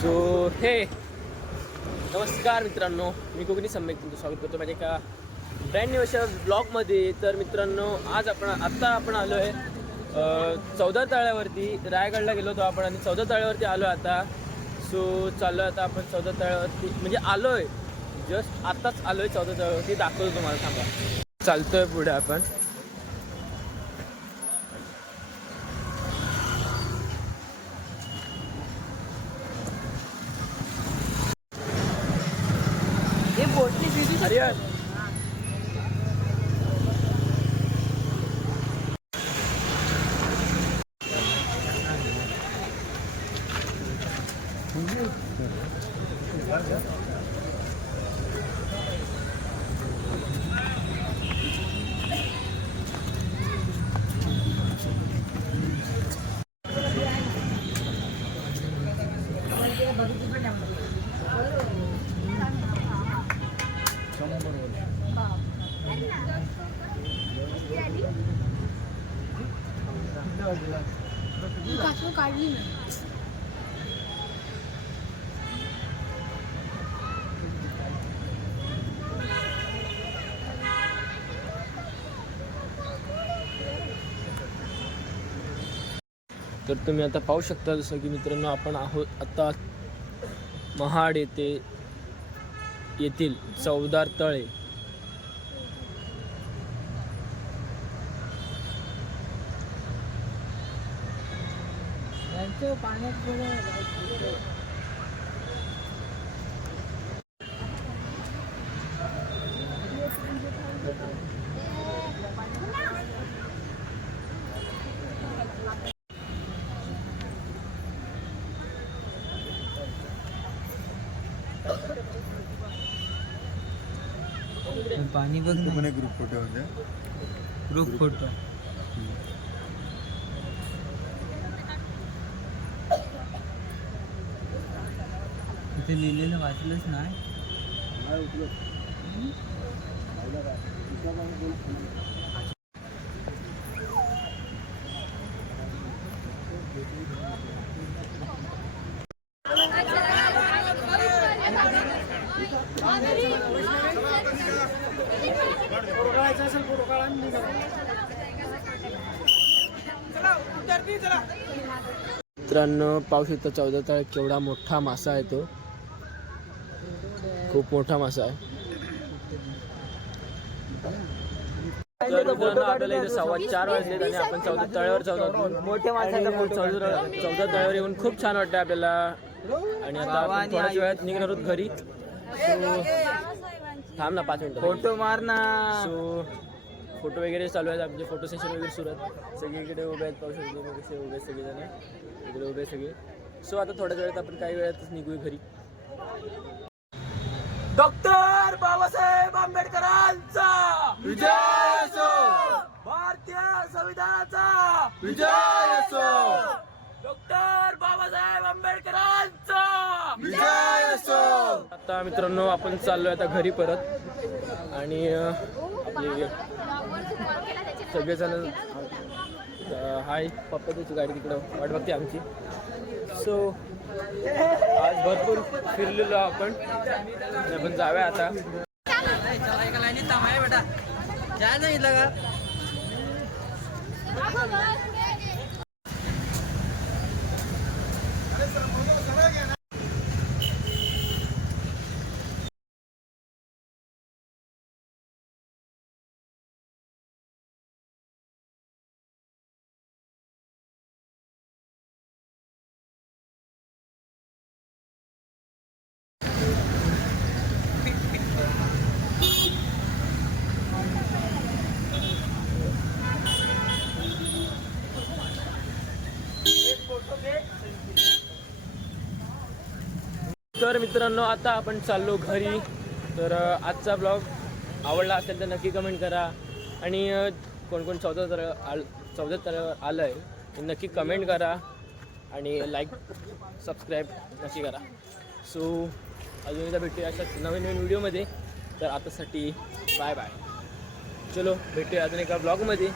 So हे नमस्कार मित्रांनो, मी कोकणी सम्यक तुमचं स्वागत करतो माझ्या एका ब्रँड न्यू अशा ब्लॉगमध्ये. तर मित्रांनो, आज आपण आलो आहे 14 तळ्यावरती. रायगडला गेलो होतो आपण आणि 14 तळ्यावरती आलो आता. सो चाललो आता आपण 14 तळ्यावरती, म्हणजे आलो आहे, जस्ट आत्ताच आलो आहे 14 तळ्यावरती. दाखवतो तुम्हाला, थांबा. चालतो आहे पुढे आपण. अरे यार, काढली ना. तर तुम्ही आता पाहू शकता, जसं की मित्रांनो, आपण आहोत आता महाड येथील चवदार तळे. पाणी बघ ना. ग्रुप फोटो होते. Group photo. इथे लिहिलेलं वाचलंच नाही. मित्रांनो, पाहू शकता 14 तळे केवढा मोठा मासा आहे. तो खूप मोठा मासा आहे. तर मित्रांनो, आपल्याला इथे 4:15 वाजलेत आणि आपण 14 तळ्यावर जातो. मोठ्या माणसाचा फोटो. 14 तळ्यावर येऊन खूप छान वाटतं आपल्याला. आणि आता आपण थोड्याच वेळात निघणार आहोत घरी. सो थांब ना 5 मिनिटं. फोटो मार ना. सो फोटो वगैरे चालू आहेत, आमचे फोटो सेशन वगैरे सुरू आहेत. सगळीकडे उभे आहेत, पाहू शकतो कसे उभे आहेत सगळेजण. इकडे उभे सगळे. सो आता थोड्याच वेळात आपण काही वेळातच निघू घरी. डॉक्टर बाबासाहेब आंबेडकरांचा विजय असो. भारतीय संविधानाचा विजय असो. डॉक्टर बाबासाहेब आंबेडकरांचा विजय असो. आता मित्रांनो, आपण चाललोय आता घरी परत. आणि आपले सगळेजण हाय पप्पा, त्याची गाडी तिकडं वाट बघते आमची. सो आज भरपूर फिरलेलो आपण जाऊया आता. एका लाईनीत थांब आहे बेटा. जायला सांगितलं का? तर मित्रांनो, आता आपण चाललो घरी. तर आजचा ब्लॉग आवडला असेल तर नक्की कमेंट करा. आणि कोण कोण 14 तळ्यावर आलं आहे ते नक्की कमेंट करा. आणि लाईक सबस्क्राईब नक्की करा. सो अजून एकदा भेटूया अशा नवीन व्हिडिओमध्ये. तर आतासाठी बाय बाय. चलो भेटूया अजून एका ब्लॉगमध्ये.